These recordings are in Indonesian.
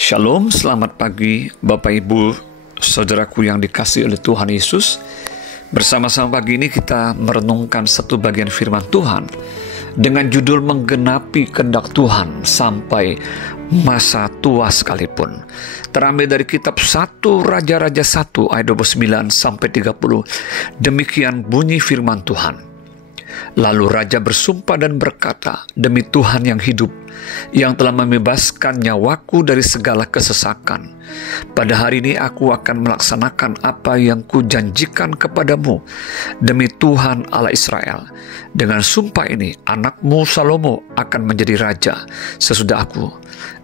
Shalom, selamat pagi Bapak Ibu, saudaraku yang dikasihi oleh Tuhan Yesus. Bersama-sama pagi ini kita merenungkan satu bagian firman Tuhan dengan judul menggenapi kehendak Tuhan sampai masa tua sekalipun. Terambil dari kitab 1 Raja-Raja 1 ayat 29 sampai 30. Demikian bunyi firman Tuhan. Lalu raja bersumpah dan berkata, "Demi Tuhan yang hidup, yang telah membebaskan nyawaku dari segala kesesakan, pada hari ini aku akan melaksanakan apa yang kujanjikan kepadamu, demi Tuhan Allah Israel. Dengan sumpah ini, anakmu Salomo akan menjadi raja sesudah aku,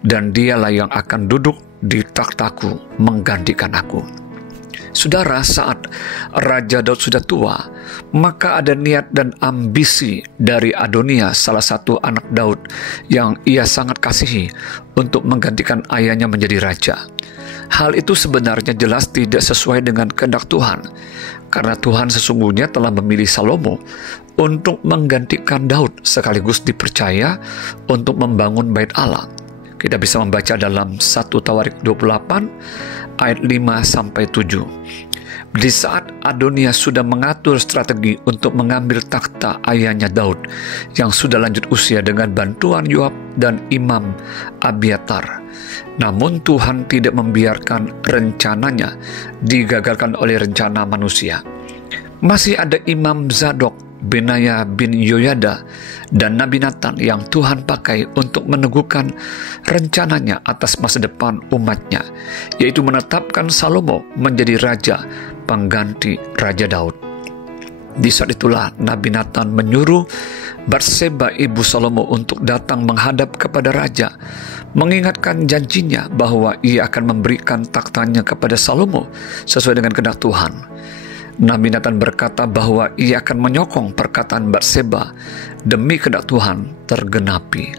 dan dialah yang akan duduk di takhtaku menggantikan aku." Saudara, saat Raja Daud sudah tua, maka ada niat dan ambisi dari Adonias, salah satu anak Daud yang ia sangat kasihi, untuk menggantikan ayahnya menjadi raja. Hal itu sebenarnya jelas tidak sesuai dengan kehendak Tuhan, karena Tuhan sesungguhnya telah memilih Salomo untuk menggantikan Daud, sekaligus dipercaya untuk membangun bait Allah. Kita bisa membaca dalam 1 Tawarik 28 ayat 5-7. Di saat Adonias sudah mengatur strategi untuk mengambil takhta ayahnya Daud yang sudah lanjut usia dengan bantuan Yoab dan Imam Abiatar. Namun Tuhan tidak membiarkan rencananya digagalkan oleh rencana manusia. Masih ada Imam Zadok, Benaya bin Yoyada, dan Nabi Nathan yang Tuhan pakai untuk meneguhkan rencananya atas masa depan umatnya, yaitu menetapkan Salomo menjadi raja pengganti Raja Daud. Di saat itulah Nabi Nathan menyuruh Batseba ibu Salomo untuk datang menghadap kepada raja, mengingatkan janjinya bahwa ia akan memberikan takhtanya kepada Salomo sesuai dengan kehendak Tuhan. Nabi Nathan berkata bahwa ia akan menyokong perkataan Batseba demi kehendak Tuhan tergenapi.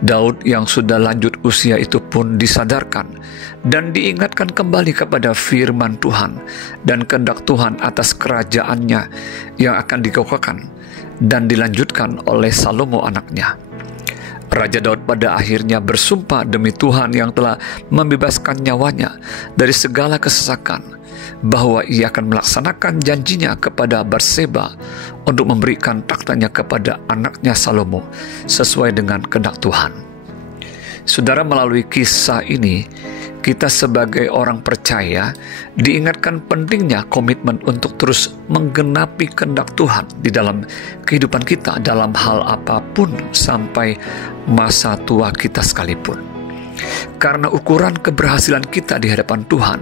Daud yang sudah lanjut usia itu pun disadarkan dan diingatkan kembali kepada firman Tuhan dan kehendak Tuhan atas kerajaannya yang akan dikokohkan dan dilanjutkan oleh Salomo anaknya. Raja Daud pada akhirnya bersumpah demi Tuhan yang telah membebaskan nyawanya dari segala kesesakan, bahwa ia akan melaksanakan janjinya kepada Batseba untuk memberikan takhtanya kepada anaknya Salomo sesuai dengan kehendak Tuhan. Saudara, melalui kisah ini, kita sebagai orang percaya diingatkan pentingnya komitmen untuk terus menggenapi kehendak Tuhan di dalam kehidupan kita dalam hal apapun sampai masa tua kita sekalipun. Karena ukuran keberhasilan kita di hadapan Tuhan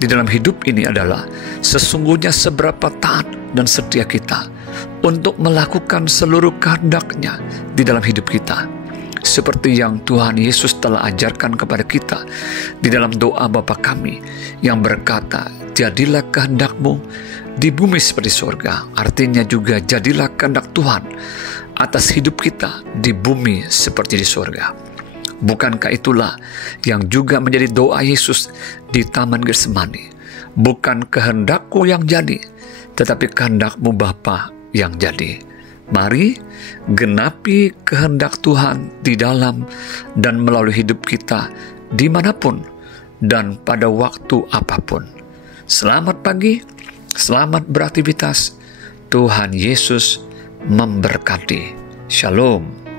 di dalam hidup ini adalah sesungguhnya seberapa taat dan setia kita untuk melakukan seluruh kehendak-Nya di dalam hidup kita. Seperti yang Tuhan Yesus telah ajarkan kepada kita di dalam doa Bapa kami yang berkata, "Jadilah kehendak-Mu di bumi seperti surga." Artinya juga jadilah kehendak Tuhan atas hidup kita di bumi seperti di surga. Bukankah itulah yang juga menjadi doa Yesus di Taman Getsemani? "Bukan kehendakku yang jadi, tetapi kehendak-Mu Bapa yang jadi." Mari genapi kehendak Tuhan di dalam dan melalui hidup kita dimanapun dan pada waktu apapun. Selamat pagi, selamat beraktivitas. Tuhan Yesus memberkati. Shalom.